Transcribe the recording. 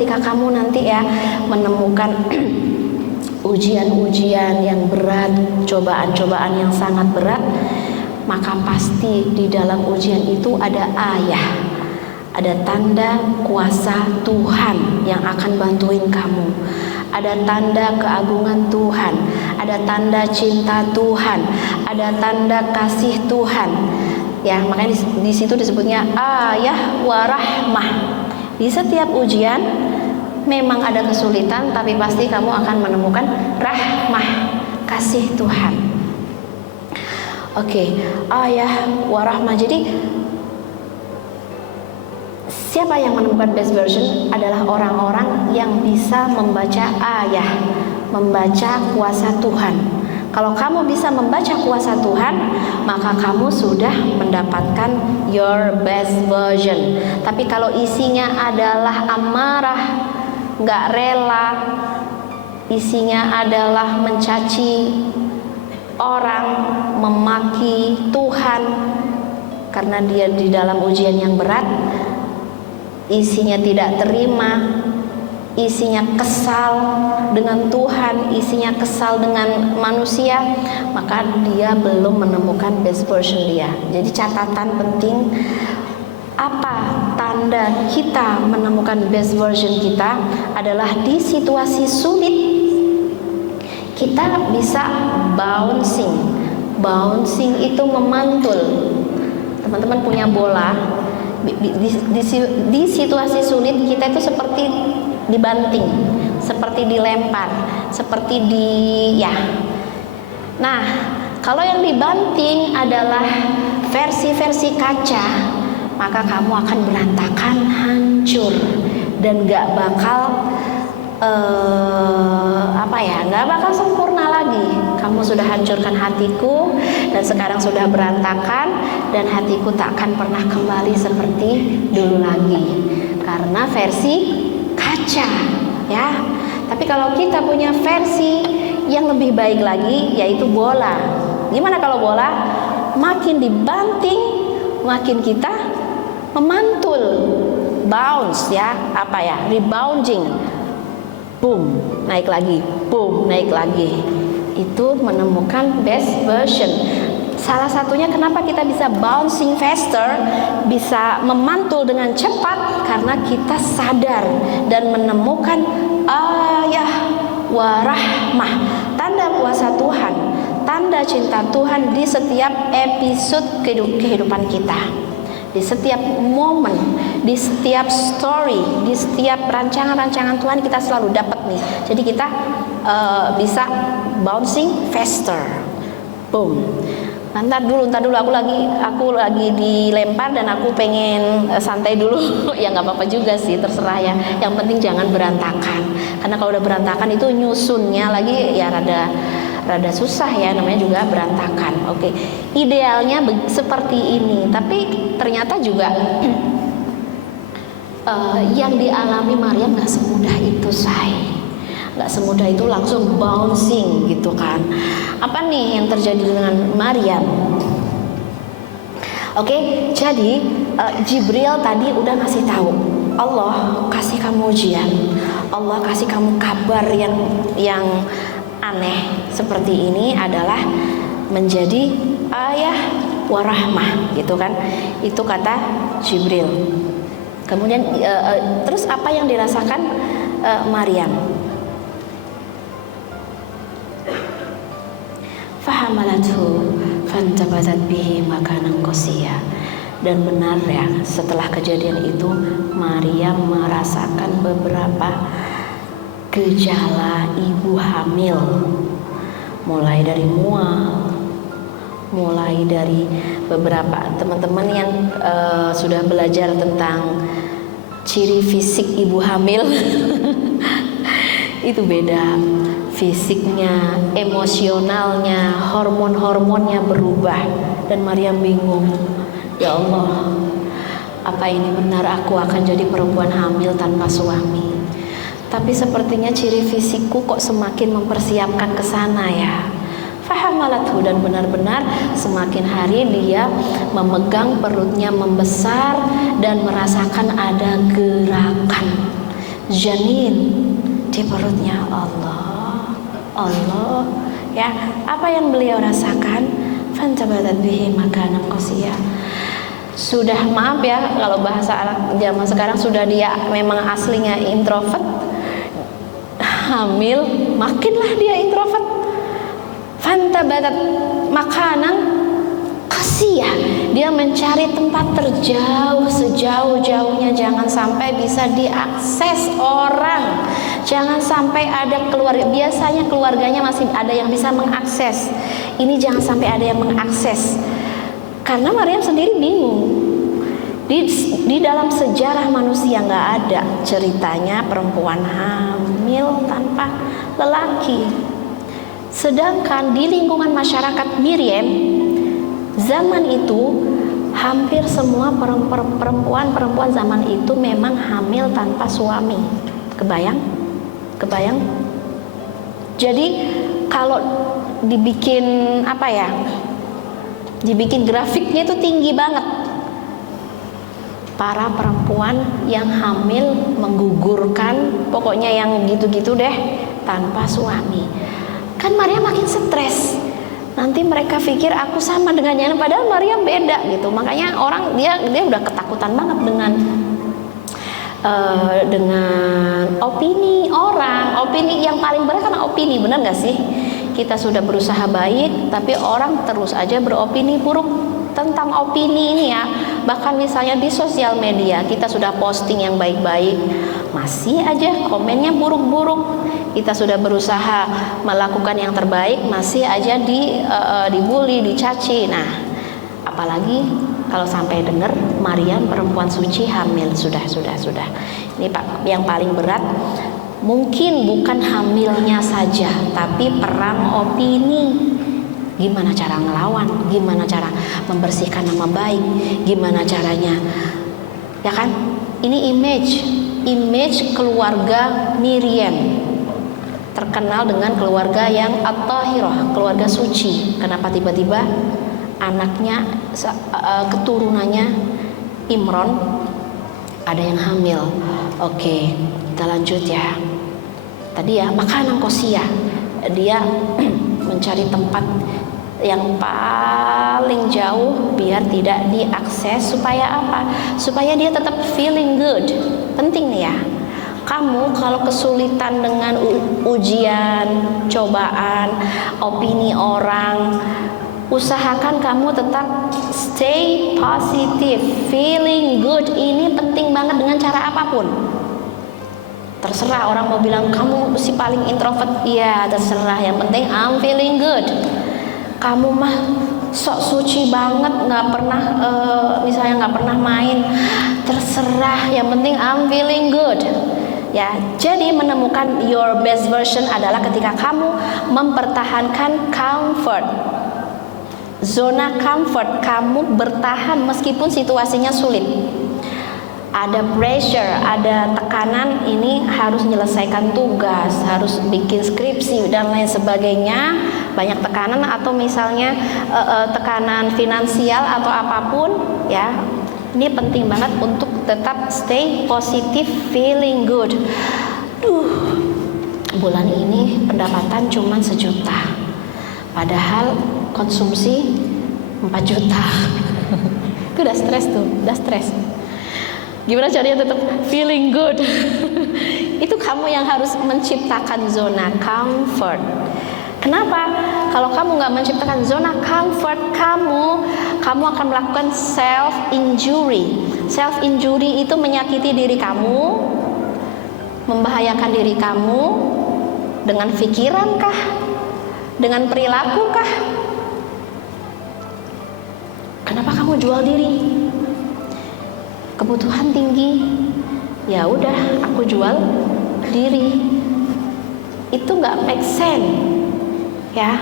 ketika kamu nanti ya menemukan ujian-ujian yang berat, cobaan-cobaan yang sangat berat, maka pasti di dalam ujian itu ada ayah, ada tanda kuasa Tuhan yang akan bantuin kamu, ada tanda keagungan Tuhan, ada tanda cinta Tuhan, ada tanda kasih Tuhan. Ya, makanya di situ disebutnya ayah warahmah. Di setiap ujian memang ada kesulitan, tapi pasti kamu akan menemukan rahmah, kasih Tuhan. Oke, ayah warahmah. Jadi siapa yang menemukan best version adalah orang-orang yang bisa membaca ayah, membaca kuasa Tuhan. Kalau kamu bisa membaca kuasa Tuhan, maka kamu sudah mendapatkan your best version. Tapi kalau isinya adalah amarah, nggak rela, isinya adalah mencaci orang, memaki Tuhan karena dia di dalam ujian yang berat, isinya tidak terima, isinya kesal dengan Tuhan, isinya kesal dengan manusia, maka dia belum menemukan best version dia. Jadi catatan penting, apa tanda kita menemukan best version kita adalah di situasi sulit kita bisa bouncing. Bouncing itu memantul. Teman-teman punya bola, di situasi sulit kita itu seperti dibanting, seperti dilempar, seperti Nah, kalau yang dibanting adalah versi-versi kaca, maka kamu akan berantakan, hancur, dan gak bakal gak bakal sempurna lagi. Kamu sudah hancurkan hatiku, dan sekarang sudah berantakan, dan hatiku tak akan pernah kembali seperti dulu lagi karena versi kaca, ya. Tapi kalau kita punya versi yang lebih baik lagi, yaitu bola. Gimana kalau bola? Makin dibanting, makin kita memantul, bounce, ya, rebounding, boom, naik lagi, boom, naik lagi. Itu menemukan best version. Salah satunya kenapa kita bisa bouncing faster, bisa memantul dengan cepat, karena kita sadar dan menemukan ayah warahmah, tanda kuasa Tuhan, tanda cinta Tuhan di setiap episode kehidupan kita, di setiap momen, di setiap story, di setiap rancangan-rancangan Tuhan kita selalu dapat nih. Jadi kita bisa bouncing faster, boom. Ntar dulu aku lagi dilempar dan aku pengen santai dulu. Ya nggak apa-apa juga sih, terserah ya. Yang penting jangan berantakan, karena kalau udah berantakan itu nyusunnya lagi ya rada susah ya, namanya juga berantakan. Oke, idealnya seperti ini, tapi ternyata juga yang dialami Maryam nggak semudah itu, nggak semudah itu langsung bouncing gitu kan. Apa nih yang terjadi dengan Maryam? Oke, jadi Jibril tadi udah ngasih tahu, Allah kasih kamu ujian, Allah kasih kamu kabar yang aneh seperti ini adalah menjadi ayah warahmah gitu kan. Itu kata Jibril. Kemudian terus apa yang dirasakan Maryam? Fahamalathu fantabadat bihi makanan qasiyya. Dan benar ya, setelah kejadian itu Maryam merasakan beberapa gejala ibu hamil, mulai dari mual, mulai dari beberapa teman-teman yang sudah belajar tentang ciri fisik ibu hamil itu beda, fisiknya, emosionalnya, hormonnya berubah. Dan Maryam bingung, ya Allah, apa ini benar aku akan jadi perempuan hamil tanpa suami? Tapi sepertinya ciri fisikku kok semakin mempersiapkan ke sana ya. Fahamalathu, dan benar-benar semakin hari dia memegang perutnya membesar dan merasakan ada gerakan. janin di perutnya Allah. Ya, apa yang beliau rasakan? Fantabadat bihi makanan qasiyah. Sudah, maaf ya kalau bahasa anak zaman sekarang, sudah dia memang aslinya introvert, hamil makinlah dia introvert. Fantabadat makanan qasiyah, dia mencari tempat terjauh, sejauh-jauhnya, jangan sampai bisa diakses orang, jangan sampai ada keluarga. Biasanya keluarganya masih ada yang bisa mengakses, ini jangan sampai ada yang mengakses. Karena Maryam sendiri bingung. Di dalam sejarah manusia nggak ada ceritanya perempuan hamil tanpa lelaki. Sedangkan di lingkungan masyarakat Miriam zaman itu, hampir semua perempuan zaman itu memang hamil tanpa suami. Kebayang? Jadi kalau dibikin dibikin grafiknya itu tinggi banget. Para perempuan yang hamil menggugurkan, pokoknya yang gitu-gitu deh, tanpa suami. Kan Maryam makin stres. Nanti mereka pikir aku sama dengannya, padahal Maryam beda gitu. Makanya orang dia udah ketakutan banget dengan opini orang. Opini yang paling berat kan opini, benar nggak sih? Kita sudah berusaha baik, tapi orang terus aja beropini buruk tentang opini ini ya. Bahkan misalnya di sosial media kita sudah posting yang baik-baik, masih aja komennya buruk-buruk. Kita sudah berusaha melakukan yang terbaik, masih aja dibully, dicaci. Nah, apalagi kalau sampai dengar Maryam perempuan suci hamil, sudah. Ini Pak, yang paling berat mungkin bukan hamilnya saja, tapi perang opini. Gimana cara ngelawan, gimana cara membersihkan nama baik, gimana caranya, ya kan? Ini image keluarga Miriam, terkenal dengan keluarga yang at-tahirah, keluarga suci. Kenapa tiba-tiba anaknya, keturunannya Imron ada yang hamil? Oke, kita lanjut ya. Tadi ya, makanan qasiyah, dia mencari tempat yang paling jauh biar tidak diakses. Supaya apa? Supaya dia tetap feeling good. Penting nih ya. Kamu kalau kesulitan dengan ujian, cobaan, opini orang, usahakan kamu tetap stay positive, feeling good. Ini penting banget dengan cara apapun. Terserah orang mau bilang kamu si paling introvert, iya terserah, yang penting I'm feeling good. Kamu mah sok suci banget, nggak pernah misalnya nggak pernah main, terserah, yang penting I'm feeling good. Ya, jadi menemukan your best version adalah ketika kamu mempertahankan comfort, zona comfort. Kamu bertahan meskipun situasinya sulit. Ada pressure, ada tekanan, ini harus menyelesaikan tugas, harus bikin skripsi dan lain sebagainya, banyak tekanan, atau misalnya tekanan finansial atau apapun ya. Ini penting banget untuk tetap stay positive, feeling good. Bulan ini pendapatan cuma 1 juta, padahal konsumsi 4 juta. Itu udah stres tuh, udah stres. Gimana caranya tetap feeling good? Itu kamu yang harus menciptakan zona comfort. Kenapa? Kalau kamu nggak menciptakan zona comfort, kamu akan melakukan self injury. Self injury itu menyakiti diri kamu, membahayakan diri kamu dengan pikiran kah, dengan perilaku kah? Kenapa kamu jual diri? Kebutuhan tinggi, ya udah aku jual diri. Itu nggak make sense ya.